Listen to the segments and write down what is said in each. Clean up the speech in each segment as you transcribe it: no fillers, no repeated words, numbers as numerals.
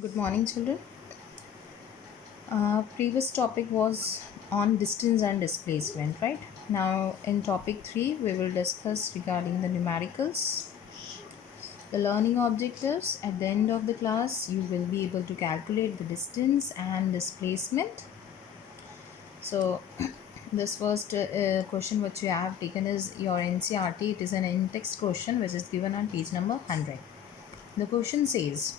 Good morning, children. Previous topic was on distance and displacement, right? Now, in topic 3, we will discuss regarding the numericals, the learning objectives. At the end of the class, you will be able to calculate the distance and displacement. So, this first question which you have taken is your NCRT. It is an in-text question which is given on page number 100. The question says,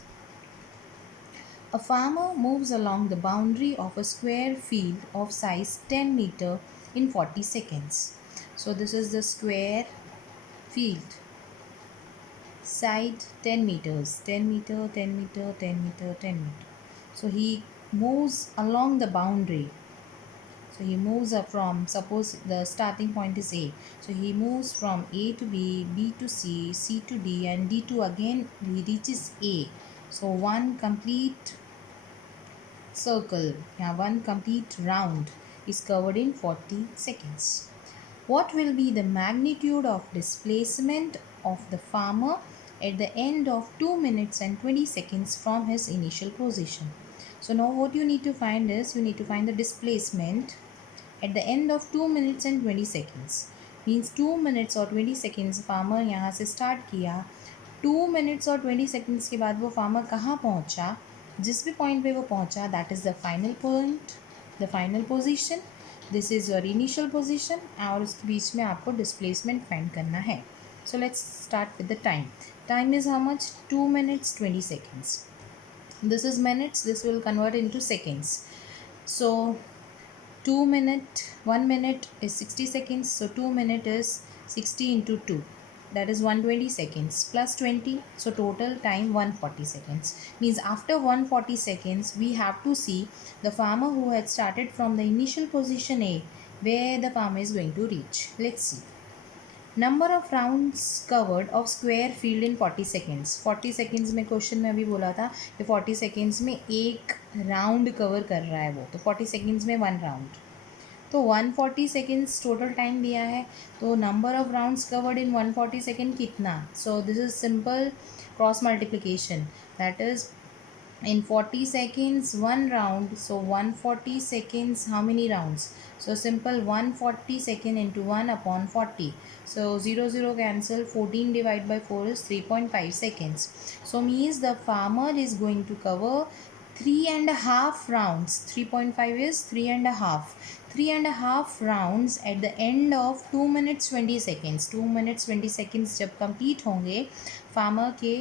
a farmer moves along the boundary of a square field of size 10 meter in 40 seconds. So this is the square field. Side 10 meters, 10 meter, 10 meter, 10 meter, 10 meter. So he moves along the boundary. So he moves up from, suppose the starting point is A. So he moves from A to B, B to C, C to D, and D to again he reaches A. So one complete circle, one complete round is covered in 40 seconds. What will be the magnitude of displacement of the farmer at the end of 2 minutes and 20 seconds from his initial position? So now what you need to find is, you need to find the displacement at the end of 2 minutes and 20 seconds. Means 2 minutes और 20 seconds farmer यहाँ से start किया, 2 minutes और 20 seconds के बाद वो farmer कहाँ पहुँचा, जिस भी पॉइंट पे वो पहुँचा, that is the final point, the final position, this is your initial position, और उसके बीच में आपको डिस्प्लेसमेंट फाइंड करना है. So let's start with the time. Time is how much? 2 minutes 20 seconds. This is minutes, this will convert into seconds. So 1 minute is 60 seconds, so 2 minute is 60 into 2, that is 120 seconds plus 20, so total time 140 seconds. Means after 140 seconds we have to see the farmer who had started from the initial position A, where the farmer is going to reach. Let's see. Number of rounds covered of square field in 40 seconds. 40 seconds में question में अभी बोला था कि 40 seconds में एक round cover कर रहा है वो, तो 40 seconds में वन राउंड, तो 140 सेकेंड्स टोटल टाइम दिया है. तो number of rounds covered in 140 second कितना? So this is simple cross multiplication, that is in 40 seconds 1 round, so 140 seconds how many rounds? So simple 140 second into 1 upon 40, so 0 cancel, 14 divided by 4 is 3.5 seconds. So means the farmer is going to cover 3.5 rounds. 3.5 is 3.5 rounds at the end of 2 minutes 20 seconds. 2 minutes 20 seconds जब complete होंगे, farmer के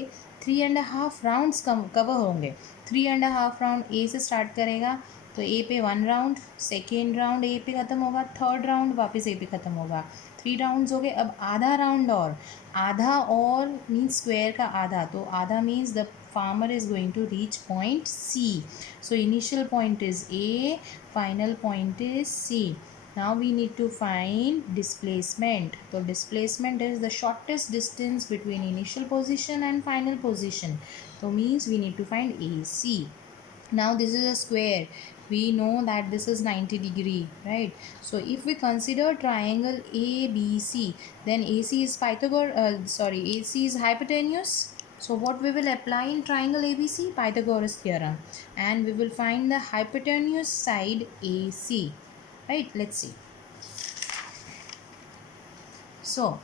3.5 rounds cover होंगे. 3.5 round ए से start करेगा, तो ए पे 1 round, second round ए पे ख़त्म होगा, थर्ड राउंड वापस ए पे ख़त्म होगा. 3 राउंड्स हो गए. अब आधा राउंड और, आधा और मीन्स स्क्वायर का आधा, तो आधा means the farmer is going to reach point C. So initial point is A, final point is C. Now we need to find displacement. So displacement is the shortest distance between initial position and final position. So means we need to find AC. Now this is a square. We know that this is 90 degree, right? So if we consider triangle ABC, then AC is AC is hypotenuse. So what we will apply in triangle ABC? Pythagoras theorem, and we will find the hypotenuse side AC. Right, let's see. So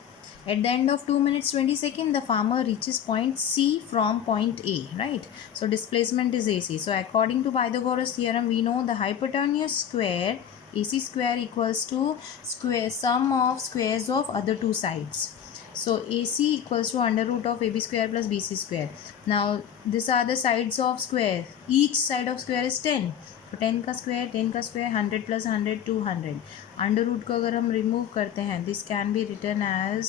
at the end of 2 minutes 20 seconds, the farmer reaches point C from point A, right? So displacement is AC. So according to Pythagoras theorem, we know the hypotenuse square AC square equals to square sum of squares of other two sides. So AC equals to under root of AB square plus BC square. Now these are the sides of square. Each side of square is 10. तो 10 का square 100 plus 100 200. Under root को अगर हम remove करते हैं, this can be written as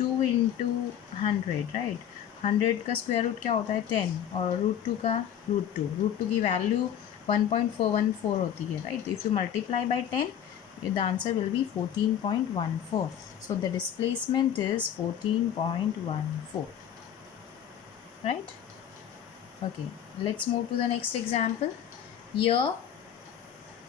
2 into 100, right. 100 का square root क्या होता है? 10, और रूट 2 का रूट टू की वैल्यू 1.414 होती है, right. If you multiply by 10, the answer will be 14.14. So the displacement is 14.14, right? Okay, let's move to the next example. Here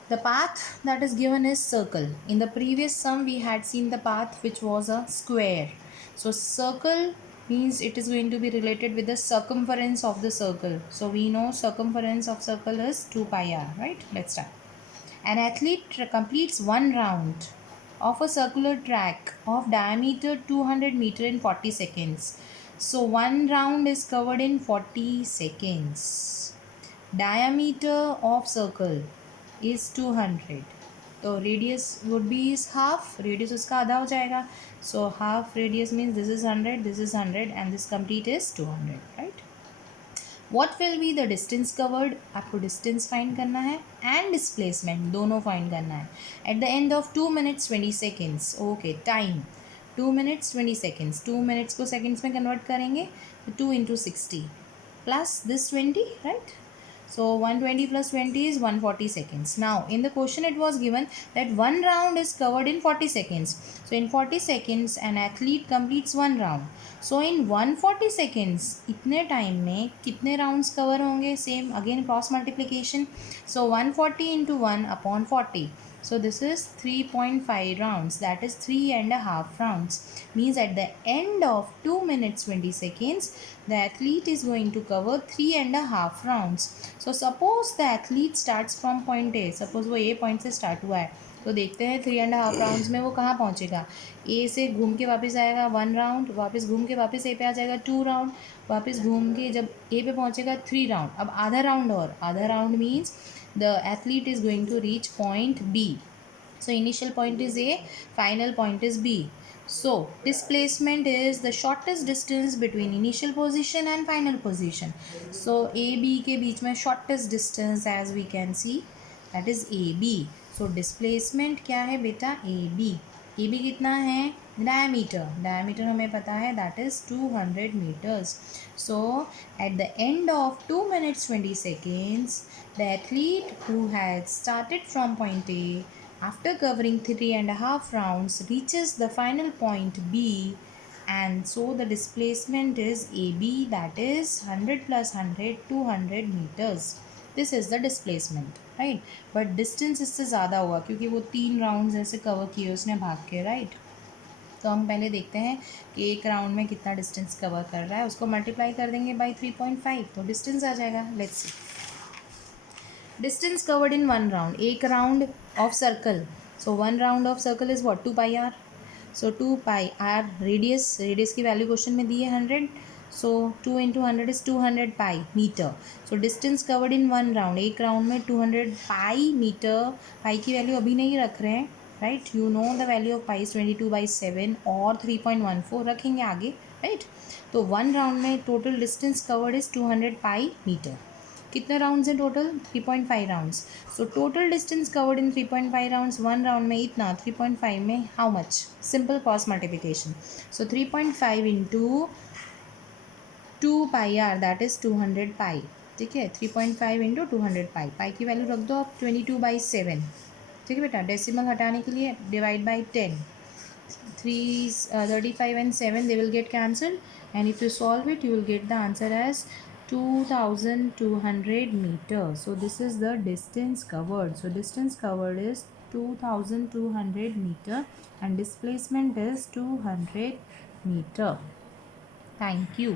the path that is given is circle. In the previous sum we had seen the path which was a square. So circle means it is going to be related with the circumference of the circle. So we know circumference of circle is 2 pi r, right? Let's start. An athlete completes one round of a circular track of diameter 200 meter in 40 seconds. So one round is covered in 40 seconds. Diameter of circle is 200. तो radius would be is half, radius उसका आधा हो जाएगा. So half radius means this is 100, this is 100 and this complete is 200, right? What will be the distance covered? आपको distance find करना है and displacement दोनों find करना है. At the end of 2 minutes 20 seconds. Okay, time 2 minutes 20 seconds. 2 minutes को seconds में convert करेंगे तो 2 into 60 plus this 20, right? So 120 plus 20 is 140 seconds. Now in the question it was given that one round is covered in 40 seconds. So in 40 seconds an athlete completes one round. So in 140 seconds इतने time में कितने rounds cover होंगे? Same again cross multiplication. So 140 into 1 upon 40. So this is 3.5 rounds, that is 3.5 rounds. Means at the end of 2 minutes 20 seconds, the athlete is going to cover 3.5 rounds. So suppose the athlete starts from point A, suppose वो A point से start हुआ है, तो देखते हैं 3.5 rounds में वो कहाँ पहुँचेगा. ए से घूम के वापस आएगा 1 राउंड, वापस घूम के वापस ए पे आ जाएगा 2 राउंड, वापस घूम के जब ए पे पहुँचेगा 3 राउंड. अब आधा राउंड और, आधा round means the athlete is going to reach point B. So initial point is A, final point is B. So displacement is the shortest distance between initial position and final position. So AB के बीच में shortest distance as we can see, that is AB. So displacement क्या है बेटा? AB. AB कितना है? Diameter. Diameter हमें पता है, that is 200 meters. So at the end of 2 minutes 20 seconds, the athlete who had started from point A after covering 3.5 rounds reaches the final point B, and so the displacement is AB, that is 100 plus 100, 200 meters. This is the displacement, right? But distance इससे ज़्यादा हुआ क्योंकि वो 3 rounds ऐसे cover किए उसने भाग के, right? तो हम पहले देखते हैं कि एक राउंड में कितना डिस्टेंस कवर कर रहा है, उसको मल्टीप्लाई कर देंगे बाई 3.5 तो डिस्टेंस आ जाएगा. Let's see. Distance covered in one round, एक round of circle. So one round of circle is what? 2 pi r. So 2 pi r radius की वैल्यू क्वेश्चन में दी है 100. So 2 into 100 is 200 pi meter. So distance covered in one round, एक round में 200 pi meter. pi की value अभी नहीं रख रहे हैं, right? You know the value of pi is 22/7 or 3.14 रखेंगे आगे, right? तो one round में total distance covered is 200 pi meter. कितने राउंड्स हैं total? 3.5 rounds. So total distance covered in 3.5 rounds, one round में इतना, 3.5 में how much? Simple cross multiplication. So 3.5 into 2 pi R, that is 200 pi. ठीक है, 3.5 into 200 पाई. पाई की value रख दो आप 22/7. ठीक है बेटा, डेसिमल हटाने के लिए divide by 10. 35 and 7 they will get cancelled, and if you solve it you will get the answer as 2200 meters. So this is the distance covered. So distance covered is 2200 meter and displacement is 200 meter. Thank you.